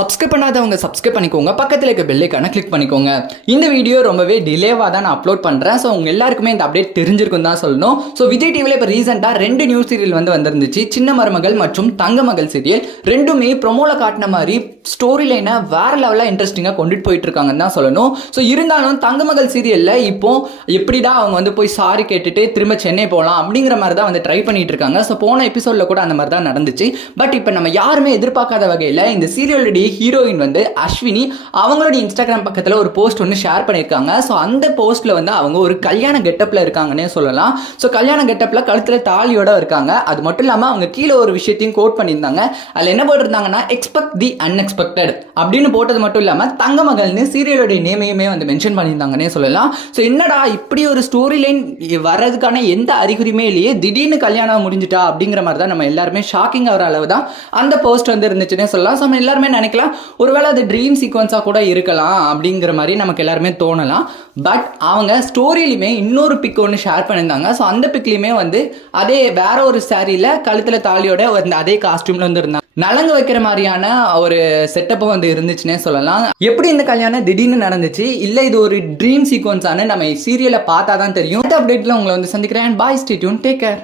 Subscribe பண்ணாதவங்க subscribe பண்ணிக்கோங்க, பக்கத்தில் இருக்க பெல் ஐகானை கிளிக் பண்ணிக்கோங்க. இந்த வீடியோ ரொம்பவே டிலேவாக தான் நான் அப்லோட் பண்ணுறேன். ஸோ உங்க எல்லாருக்குமே இந்த அப்டேட் தெரிஞ்சிருக்கும் தான் சொல்லணும். ஸோ விஜய் டிவியில் இப்போ ரீசெண்டாக 2 நியூ சீரியல் வந்திருந்துச்சு. சின்ன மருமகள் மற்றும் தங்க மகள் சீரியல். ரெண்டுமே ப்ரொமோல காட்டின மாதிரி ஸ்டோரி லைனை வேற லெவலாக இன்ட்ரெஸ்டிங்காக கொண்டுட்டு போயிட்டு இருக்காங்கன்னு தான் சொல்லணும். ஸோ இருந்தாலும் தங்க மகள் சீரியலில் இப்போ எப்படிடா அவங்க போய் சாரி கேட்டுட்டு திரும்ப சென்னை போகலாம் அப்படிங்கிற மாதிரி தான் ட்ரை பண்ணிட்டு இருக்காங்க. ஸோ போன எபிசோட்ல கூட அந்த மாதிரி தான் நடந்துச்சு. பட் இப்போ நம்ம யாருமே எதிர்பார்க்காத வகையில் இந்த சீரியலுடைய ஹீரோயின் அஸ்வினி அவங்களுடைய இன்ஸ்டாகிராம் பக்கத்தில் ஒரு போஸ்ட் ஷேர் பண்ணியிருக்காங்க. ஸோ அந்த போஸ்ட்ல அவங்க ஒரு கல்யாண கெட்டப்ல இருக்காங்கன்னே சொல்லலாம். ஸோ கல்யாண கெட்டப்ல கழுத்தில் தாலியோட இருக்காங்க. அது மட்டும் இல்லாமல் அவங்க கீழே ஒரு விஷயத்தையும் கோட் பண்ணியிருந்தாங்க. அதில் என்ன போட்டிருந்தாங்கன்னா, எக்ஸ்பெக்ட் தி அன்எக்ஸ்பெக்டட் அப்படின்னு போட்டது மட்டும் இல்லாமல் தங்க மகள்னு சீரியலுடைய நேமையுமே மென்ஷன் பண்ணியிருந்தாங்கன்னே சொல்லலாம். ஸோ என்னடா இப்படி ஒரு ஸ்டோரி லைன் வர்றதுக்கான எந்த அறிகுறியுமே இல்லையே, திடீர்னு கல்யாணம் முடிஞ்சிட்டா அப்படிங்கிற மாதிரி தான் நம்ம எல்லாருமே ஷாக்கிங் ஆகிற அளவு தான் அந்த போஸ்ட் இருந்துச்சுன்னே சொல்லலாம். ஸோ நம்ம எல்லாருமே நினைக்கலாம் ஒருவேளை அது ட்ரீம் சீக்வன்ஸாக கூட இருக்கலாம் அப்படிங்கிற மாதிரி நமக்கு எல்லாருமே தோணலாம். பட் அவங்க ஸ்டோரியிலுமே இன்னொரு பிக் ஒன்று ஷேர் பண்ணியிருந்தாங்க. ஸோ அந்த பிக்லையுமே அதே வேற ஒரு சாரியில் கழுத்தில் தாலியோட அதே காஸ்டியூம்ல இருந்தாங்க. நலங்கு வைக்கிற மாதிரியான ஒரு செட்டப்பும் இருந்துச்சுன்னே சொல்லலாம். எப்படி இந்த கல்யாணம் திடீர்னு நடந்துச்சு, இல்லை இது ஒரு ட்ரீம் சீக்வன்ஸானு நம்ம சீரியலை பார்த்தா தான் தெரியும். இந்த அப்டேட்ல உங்களை சந்திக்கிறேன். பாய், ஸ்டே டியூன், டேக் கேர்.